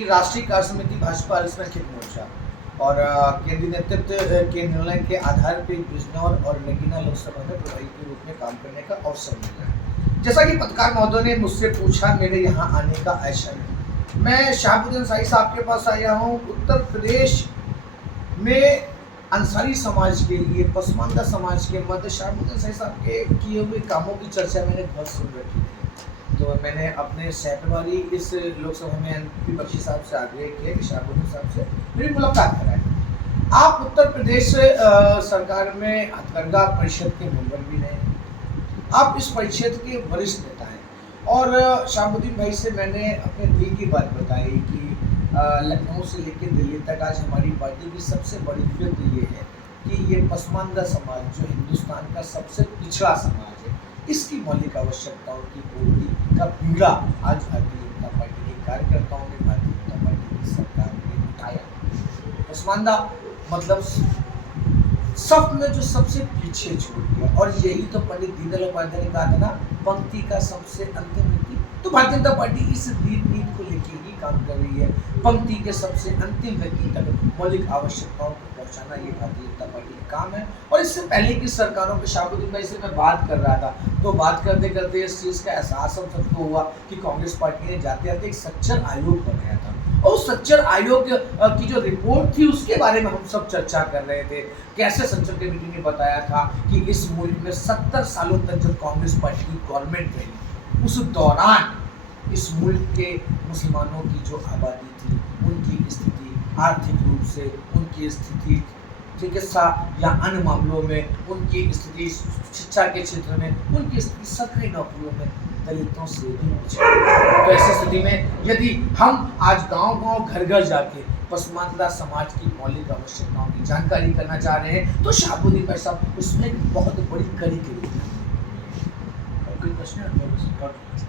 कि राष्ट्रीय कार्य समिति भाजपा अल्पसंख्यक मोर्चा और केंद्रीय नेतृत्व के निर्णय के आधार पर बिजनौर और नगीना लोकसभा में प्रभारी के रूप में काम करने का अवसर मिला है। जैसा कि पत्रकार महोदय ने मुझसे पूछा, मेरे यहाँ आने का आशय है। मैं शहाबुद्दीन अंसारी साहब के पास आया हूँ। उत्तर प्रदेश में अंसारी समाज के लिए, पसमानदा समाज के मध्य शहाबुद्दीन अंसारी साहब के किए हुए कामों की चर्चा मैंने बहुत सुन रखी थी। तो मैंने अपने सहप्रभारी इस लोकसभा में एमपी बख्शी साहब से आग्रह किया कि शहाबुद्दीन साहब से मेरी मुलाकात कराएं। आप उत्तर प्रदेश सरकार में हथकरघा परिषद के मेंबर भी रहे हैं, आप इस परिषद के वरिष्ठ नेता हैं और शहाबुद्दीन भाई से मैंने अपने दिल की बात बताई कि लखनऊ से लेकर दिल्ली तक आज हमारी पार्टी की सबसे बड़ी फिक्र ये है कि ये पसमानदा समाज जो हिंदुस्तान का सबसे पिछड़ा समाज है, इसकी मौलिक आवश्यकताओं की पूर्ति का बीड़ा आज भारतीय जनता पार्टी के कार्यकर्ताओं ने, भारतीय जनता पार्टी की सरकार ने उठाया। पसमानदा मतलब सब में जो सबसे पीछे छूट गया, और यही तो पंडित दीनदयाल उपाध्याय ने कहा था ना, पंक्ति का सबसे अंतिम व्यक्ति। तो भारतीय जनता पार्टी इस नीति को लेकर ही काम कर रही है। पंक्ति के सबसे अंतिम व्यक्ति तक मौलिक आवश्यकताओं को पहुंचाना ये भारतीय जनता पार्टी का काम है। और इससे पहले की सरकारों के शहाबुद्दीन भाई से मैं बात कर रहा था, तो बात करते करते इस चीज़ का एहसास हम सबको हुआ कि कांग्रेस पार्टी ने जाते जाते एक सच्चर आयोग बनाया था, और उस सच्चर आयोग की जो रिपोर्ट थी उसके बारे में हम सब चर्चा कर रहे थे। कैसे सच्चर कमेटी ने बताया था कि इस मुल्क में 70 सालों तक जब कांग्रेस पार्टी की गवर्नमेंट रही, उस दौरान इस मुल्क के मुसलमानों की जो आबादी थी, उनकी स्थिति आर्थिक रूप से, उनकी स्थिति चिकित्सा या अन्य मामलों में, उनकी स्थिति शिक्षा के क्षेत्र में, उनकी स्थिति सरकारी नौकरियों में दलितों से भी पिछड़ी। तो ऐसी स्थिति में यदि हम आज गांव-गांव, घर-घर जाके पसमानदा समाज की मौलिक आवश्यकताओं की जानकारी करना चाह रहे हैं, तो शहाबुद्दीन भाई साहब उसमें बहुत बड़ी कड़ी के रूप में। कोई प्रश्न है?